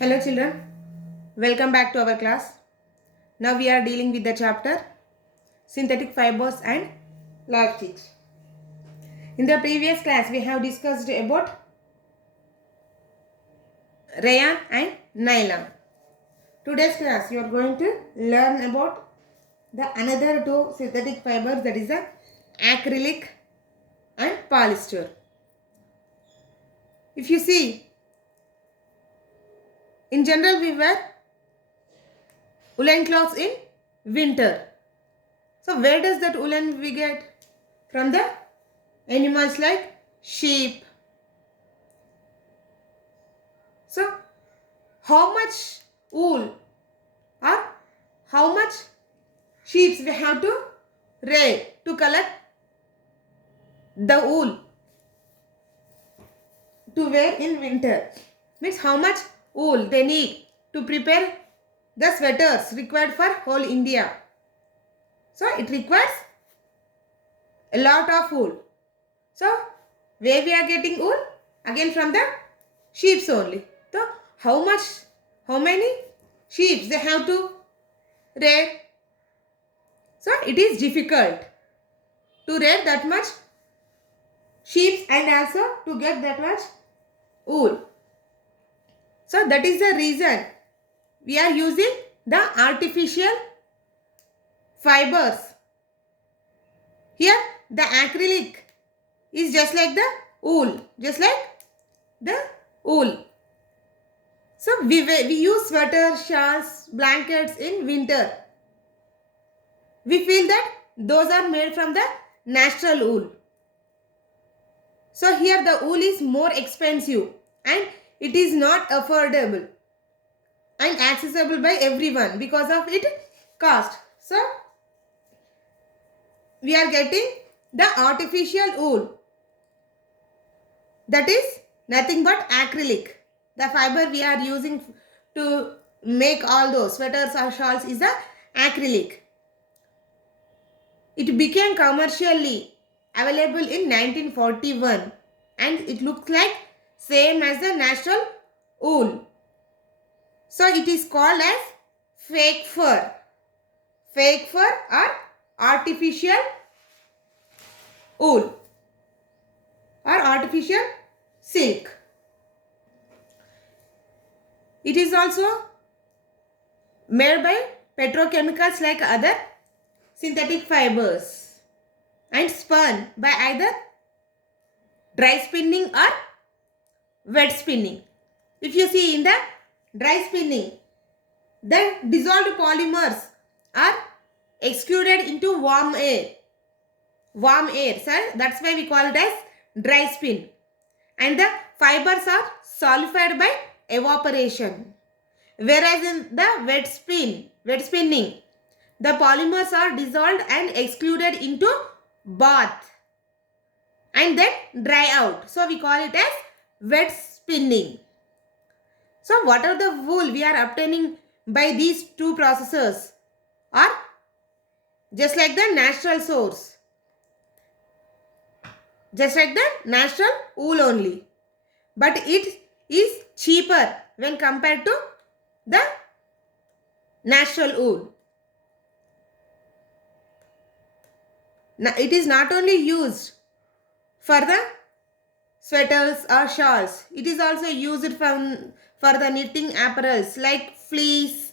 Hello children, welcome back to our class. Now we are dealing with the chapter synthetic fibers and plastics. In the previous class we have discussed about rayon and nylon. Today's class you are going to learn about the another two synthetic fibers, that is the acrylic and polyester. If you see, in general we wear woolen clothes in winter. So where does that woolen we get? From the animals like sheep. So how much wool or how much sheep we have to rear to collect the wool to wear in winter? Means how much wool they need to prepare the sweaters required for whole India. So it requires a lot of wool. So where we are getting wool? Again from the sheep only. So how many sheep they have to rear? So it is difficult to rear that much sheep and also to get that much wool. So that is the reason we are using the artificial fibers. Here the acrylic is just like the wool, So we use sweaters, shawls, blankets in winter. We feel that those are made from the natural wool. So here the wool is more expensive and it is not affordable and accessible by everyone because of its cost. So we are getting the artificial wool, that is nothing but acrylic. The fiber we are using to make all those sweaters or shawls is the acrylic. It became commercially available in 1941 and it looks like same as the natural wool. So it is called as fake fur. Fake fur or artificial wool or artificial silk. It is also made by petrochemicals like other synthetic fibers and spun by either dry spinning or wet spinning. If you see in the dry spinning, the dissolved polymers are excluded into warm air. So that's why we call it as dry spin. And the fibers are solidified by evaporation. Whereas in the wet spinning, the polymers are dissolved and excluded into bath and then dry out. So we call it as wet spinning. So what are the wool we are obtaining by these two processes are just like the natural source. Just like the natural wool only. But it is cheaper when compared to the natural wool. Now, it is not only used for the sweaters or shawls. It is also used for the knitting apparels like fleece,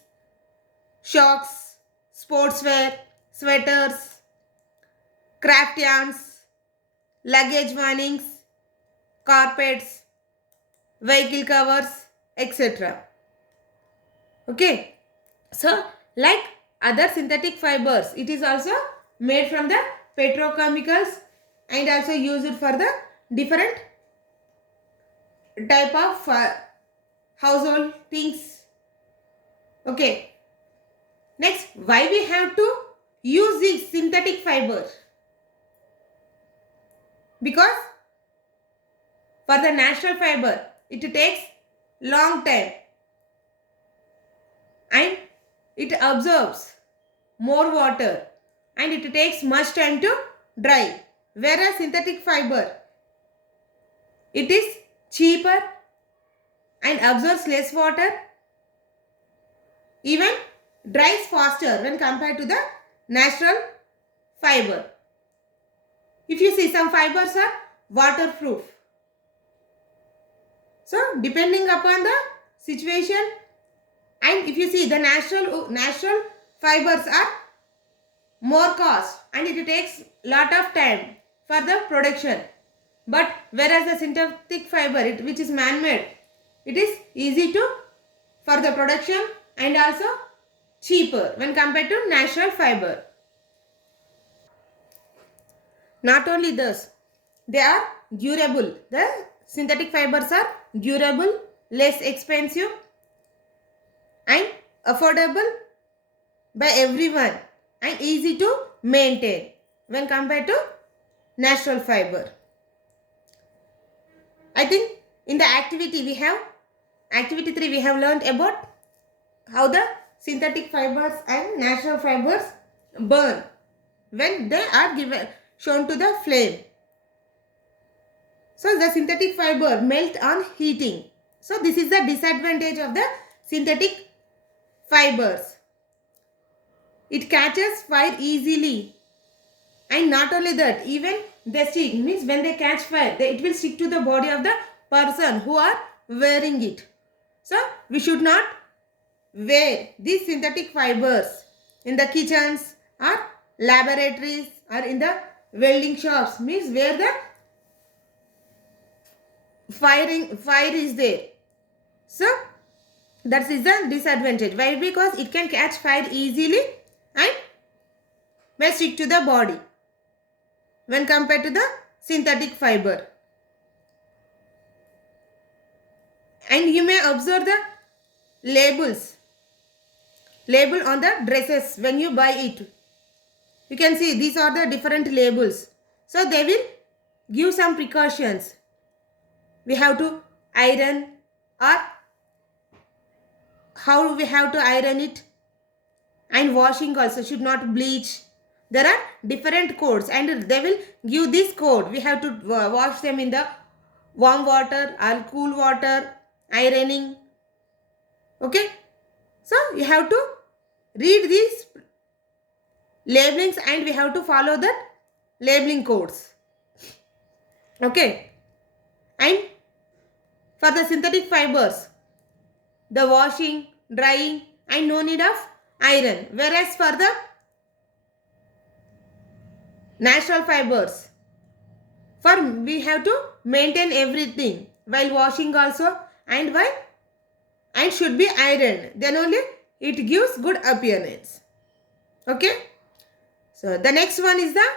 socks, sportswear, sweaters, craft yarns, luggage warnings, carpets, vehicle covers, etc. Okay. So, like other synthetic fibers, it is also made from the petrochemicals and also used for the different type of household things. Okay. Next, why we have to use this synthetic fiber? Because for the natural fiber, it takes long time and it absorbs more water and it takes much time to dry. Whereas synthetic fiber, it is cheaper and absorbs less water even dries faster when compared to the natural fiber. If you see, some fibers are waterproof. So depending upon the situation, and if you see, the natural fibers are more cost and it takes lot of time for the production. But whereas the synthetic fiber, which is man-made, it is easy to for the production and also cheaper when compared to natural fiber. Not only this, they are durable. The synthetic fibers are durable, less expensive and affordable by everyone and easy to maintain when compared to natural fiber. I think in the activity 3 we have learned about how the synthetic fibers and natural fibers burn when they are shown to the flame. So the synthetic fiber melt on heating. So this is the disadvantage of the synthetic fibers. It catches fire easily, and not only that, even they stick, means when they catch fire, it will stick to the body of the person who are wearing it. So we should not wear these synthetic fibers in the kitchens or laboratories or in the welding shops, means where the fire is there. So that is the disadvantage. Why? Because it can catch fire easily and may stick to the body when compared to the synthetic fiber. And you may observe the label on the dresses when you buy it. You can see these are the different labels. So they will give some precautions. We have to iron, or how we have to iron it, and washing also should not bleach. There are different codes and they will give this code. We have to wash them in the warm water or cool water, ironing. Okay. So you have to read these labelings and we have to follow that labeling codes. Okay. And for the synthetic fibers, the washing, drying and no need of iron. Whereas for the natural fibers, we have to maintain everything while washing also, and should be ironed. Then only it gives good appearance. Okay. So the next one is the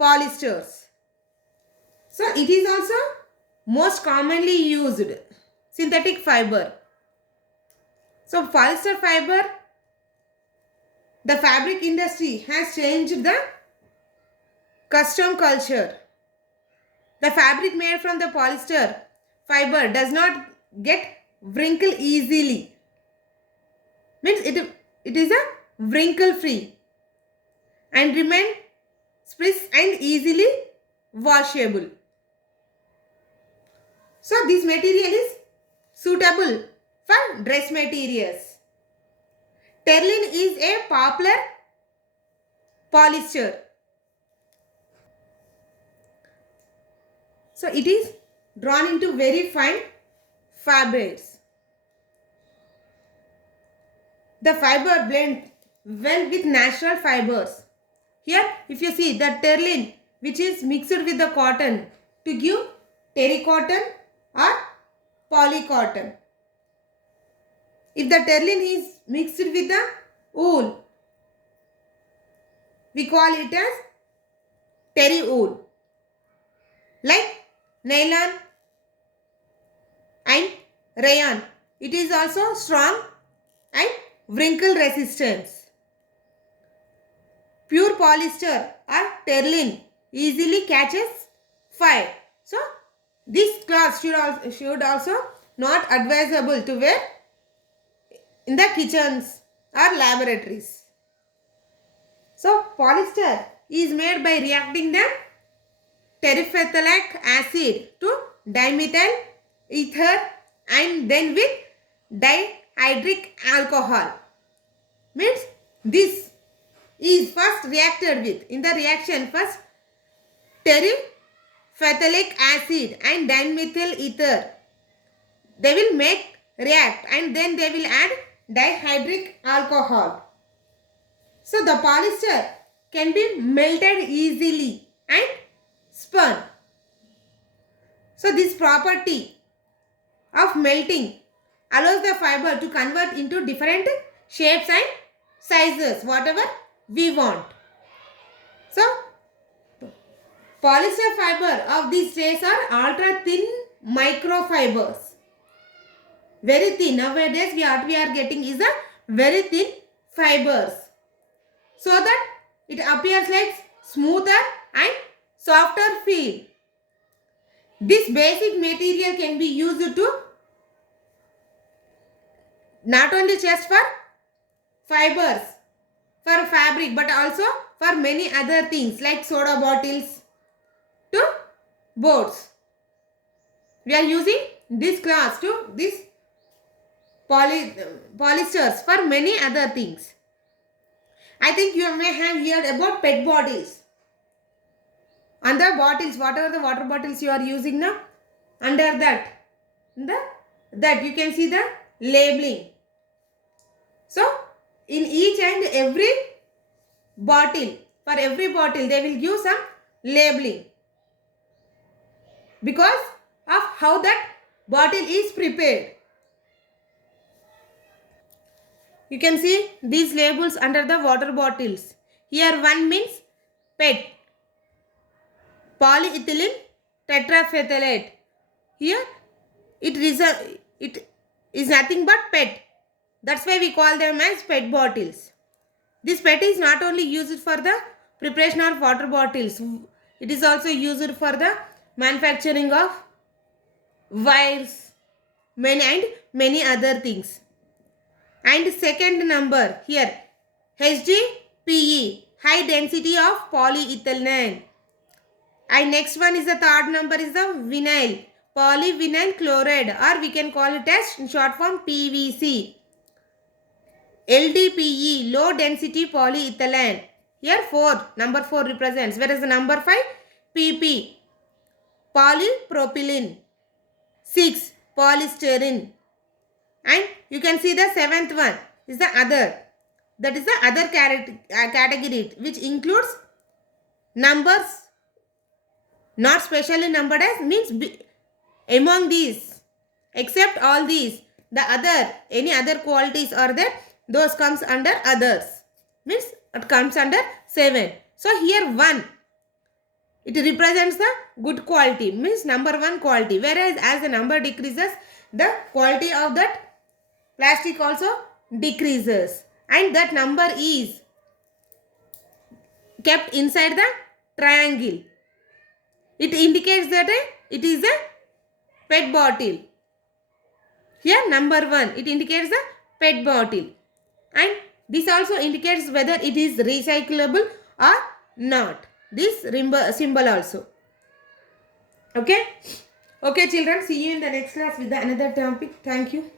polyesters. So it is also most commonly used synthetic fiber. So polyester fiber, the fabric industry has changed the custom culture. The fabric made from the polyester fiber does not get wrinkle easily. Means it is a wrinkle free and remain crisp and easily washable. So this material is suitable for dress materials. Terling is a popular polyester. So it is drawn into very fine fabrics. The fiber blend well with natural fibers. Here if you see the terling which is mixed with the cotton to give terry cotton or polycotton. If the terling is mixed with the wool, we call it as terry wool. Like nylon and rayon, it is also strong and wrinkle resistance. Pure polyester or terling easily catches fire. So this cloth should also not advisable to wear in the kitchens or laboratories. So polyester is made by reacting the terephthalic acid to dimethyl ether and then with dihydric alcohol. Means this is first reacted with. In the reaction, first terephthalate acid and dimethyl ether, they will make react and then they will add dihydric alcohol. So the polyester can be melted easily and spun. So this property of melting allows the fiber to convert into different shapes and sizes, whatever we want. So polyester fiber of these trays are ultra thin microfibers. Very thin. Nowadays what we are getting is a very thin fibers, so that it appears like smoother and softer feel. This basic material can be used to not only just for fibers, for fabric, but also for many other things like soda bottles to boards. We are using this cloth to this polysters for many other things. I think you may have heard about PET bottles. On the bottles, whatever the water bottles you are using now, under that you can see the labeling. So in each and every bottle, for every bottle they will give some labeling, because of how that bottle is prepared. You can see these labels under the water bottles. Here one means PET, polyethylene tetraphthalate. Here it is nothing but PET. That's why we call them as PET bottles. This PET is not only used for the preparation of water bottles. It is also used for the manufacturing of wires, many other things. And second number here, HDPE, high density of polyethylene. And next one is the third number is the vinyl, polyvinyl chloride, or we can call it as in short form PVC. LDPE, low density polyethylene. Here number 4 represents, whereas the number 5, PP, polypropylene. 6, polystyrene. And you can see the 7th one is the other. That is the other category, which includes numbers not specially numbered as, means among these, except all these, the other, any other qualities are there, those comes under others, means it comes under 7. So here 1, it represents the good quality, means number 1 quality, whereas as the number decreases, the quality of that plastic also decreases, and that number is kept inside the triangle. It indicates that it is a PET bottle. Here number 1, it indicates the PET bottle, and this also indicates whether it is recyclable or not. This symbol also. Okay children, see you in the next class with another topic. Thank you.